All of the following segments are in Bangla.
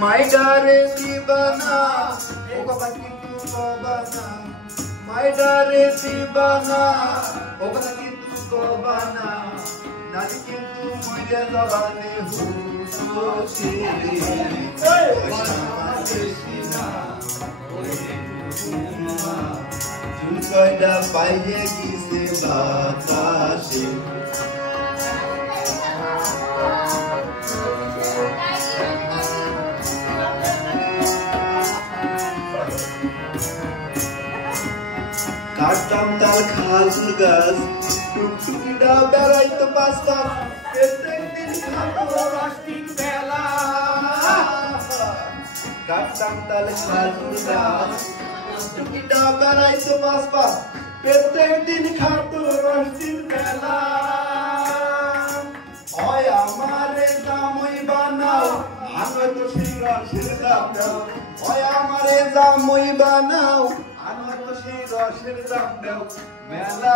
My darling Divana, Okapatitu Kobana, my darling Divana, Okapatitu Kobana, Nadikintu Moya Zabane Husoshi, Oshama Krishna, Junkoida Paye Gise Batashi. Katam dal khazur gas, tuktuki da berai to pasta, petek din khato rastik bela. Katam dal khazur gas, tuktuki da berai to pasta, petek din khato rastik bela. Oy amare jamoi banao, amar to shigra shirdam dao. Oy amare jamoi banao. Mela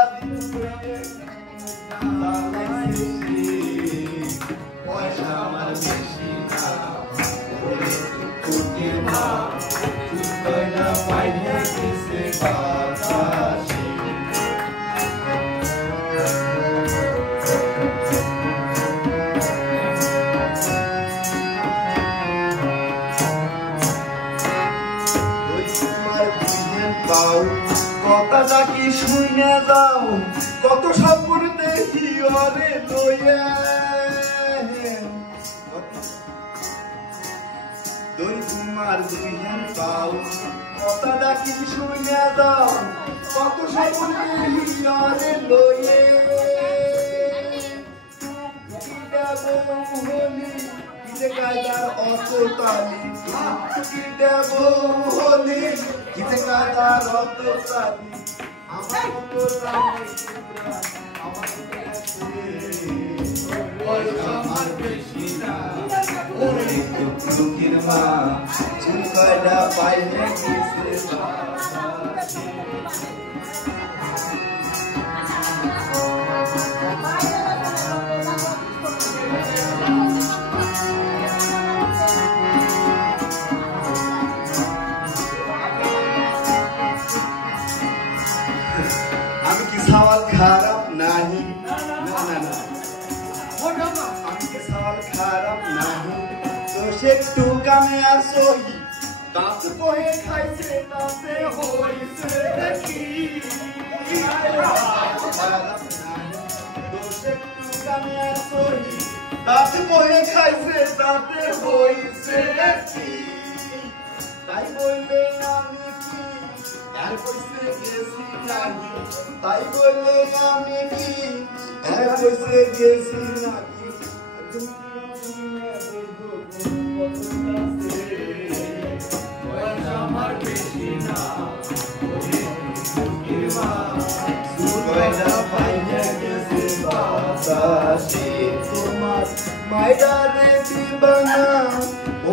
Kota daki শুনে যাও কত স্বপ্ন দেখি ওরে লইয়া দুই তোমার দুই হাত পাও কতা ডাকি শুনে যাও কত স্বপ্ন দেখি ওরে লইয়া কিতে কায়দার অততালি কিতে বলি কিতে কায়দার অততালি আমার রামে আমার ওই আমার কৃষ্ণা ওই তুকির মা চুকাইডা পাইলে কিসে सवाल खराब नहीं ना ना ना सवाल खराब नहीं तो से टूका में आ सोई दांत पोहे खाई से दांते होई से की खराब नहीं तो से टूका में आ सोई दांत पोहे खाई से दांते होई से की ताई बोले आमी की यार कोई गेसी नागी ताई बोले आमी की यार कोई गेसी नागी আমার কৃষ্ণা ওরে কিরমা সুগয়না পাইয়া গেছে বাতাসে তোমার মাইরা রে দিবানা ও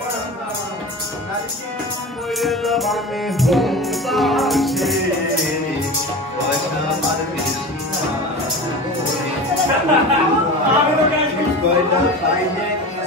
বানা নাকি মরে যাবে হোতাসে আমার কৃষ্ণা ওরে সুগয়না পাইয়া